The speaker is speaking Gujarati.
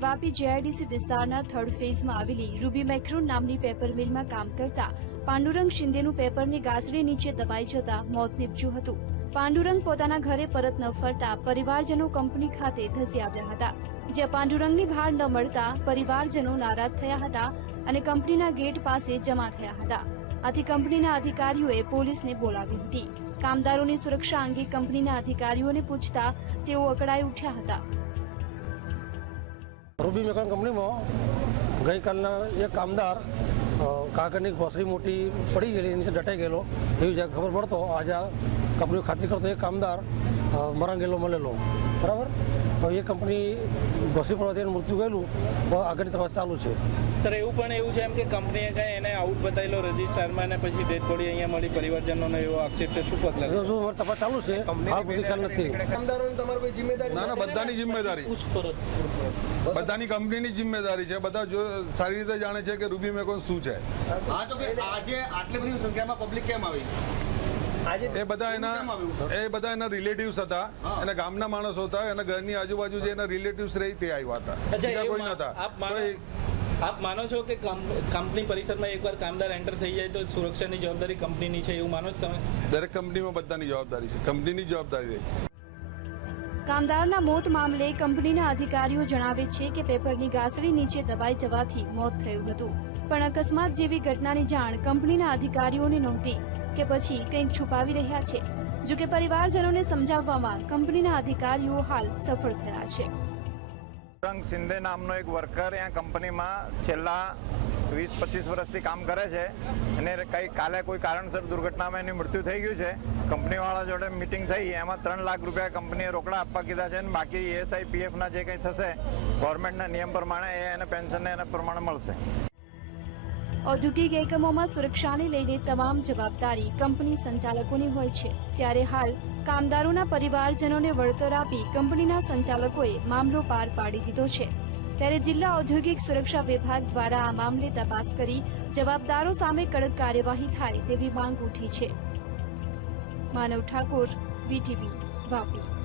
વાપી જેઆઈડીસી વિસ્તારના થર્ડ ફેઝમાં આવેલી રૂબી મેક્રોન નામની પેપર મિલમાં કામ કરતા પાંડુરંગ શિંદેનું પેપરની ગાસડી નીચે દબાઈ જતા મોત નીપજ્યું હતું. પાંડુરંગ પોતાના ઘરે પરત ન ફરતા પરિવારજનો કંપની ખાતે ધસી આવ્યા હતા. જ્યાં પાંડુરંગની ભાર ન મળતા પરિવારજનો નારાજ થયા હતા અને કંપનીના ગેટ પાસે જમા થયા હતા. આથી કંપનીના અધિકારીઓએ પોલીસને બોલાવી હતી. કામદારોની સુરક્ષા અંગે કંપનીના અધિકારીઓને પૂછતા તેઓ અકળાઈ ઉઠ્યા હતા. રૂબી મેકન કંપનીમાં ગઈકાલના એક કામદાર કાગળની ઘોસડી મોટી પડી ગયેલી, એની દટાઈ ગયેલો. એવી ખબર પડતો, આજે કંપની ખાતરી કરતો એક કામદાર ગયેલો મળેલો. બરાબર? તો એ કંપની ઘોસડી પડવાથી મૃત્યુ ગયેલું. તો આગળની તપાસ ચાલુ છે. સર એવું પણ એવું છે એમ કે કંપનીએ કંઈ એને આઉટ બતાવેલો રજિસ્ટરમાં અને પછી ડેથ બોડી અહીંયા મળી પરિવારજનોનો એવો આક્ષેપ છે? શું પગલાં હજુ હજુ અમારી તપાસ ચાલુ છે. હાલ બધી ખ્યાલ નથી. કામદારોની તમારી કોઈ જિમ્મેદારી ના ના બધાની જિમ્મેદારી. બધાની કંપનીની જિમ્મેદારી છે. બધા જો સારી રીતે જાણે છે કે રૂબી મેકોન શું છે. હા તો આજે આટલી બધી સંખ્યામાં પબ્લિક કેમ આવી? એ બધા એના એ બધા એના રિલેટિવ્સ હતા. એના ગામના માણસો હતા. એના ઘરની આજુબાજુ જે એના રિલેટિવ્સ રહી તે આવ્યા હતા. બીજા કોઈ નતા આપ માનો- છો કે કંપની પરિસરમાં એકવાર કામદાર એન્ટર થઈ જાય તો સુરક્ષાની જવાબદારી કંપનીની છે એવું માનો છો તમે? દરેક કંપનીમાં બધાની જવાબદારી છે. કંપનીની જવાબદારી રહી. કામદારના મોત મામલે કંપનીના અધિકારીઓ જણાવે છે કે પેપરની ગાસડી નીચે દબાઈ જવાથી મોત થયું હતું. પણ અકસ્માત જેવી ઘટનાની જાણ કંપનીના અધિકારીઓને નહોતી. કે પછી કંઈક છુપાવી રહ્યા છે, જો કે પરિવારજનોને સમજાવવામાં કંપનીના અધિકારીઓ હાલ સફળ થયા છે. રંગ શિંદે નામનો એક વર્કર અહીંયા કંપનીમાં છેલ્લા વીસ પચીસ વર્ષથી કામ કરે છે. અને કંઈ કાલે કોઈ કારણસર દુર્ઘટનામાં એનું મૃત્યુ થઈ ગયું છે. કંપનીવાળા જોડે મિટિંગ થઈ, એમાં ત્રણ લાખ રૂપિયા કંપનીએ રોકડા આપવા કીધા છે અને બાકી એસઆઈ પીએફના જે કંઈ થશે, ગવર્મેન્ટના નિયમ પ્રમાણે એ એને પેન્શનને એના પ્રમાણે મળશે. ઔદ્યોગિક એકમોમાં સુરક્ષાને લઈને તમામ જવાબદારી કંપની સંચાલકોની હોય છે. ત્યારે હાલ કામદારોના પરિવારજનોને વળતર આપી કંપનીના સંચાલકોએ મામલો પાર પાડી દીધો છે. ત્યારે જિલ્લા ઔદ્યોગિક સુરક્ષા વિભાગ દ્વારા આ મામલે તપાસ કરી જવાબદારો સામે કડક કાર્યવાહી થાય તેવી માંગ ઉઠી છે. માનવ ઠાકોર, વીટીવી, વાપી.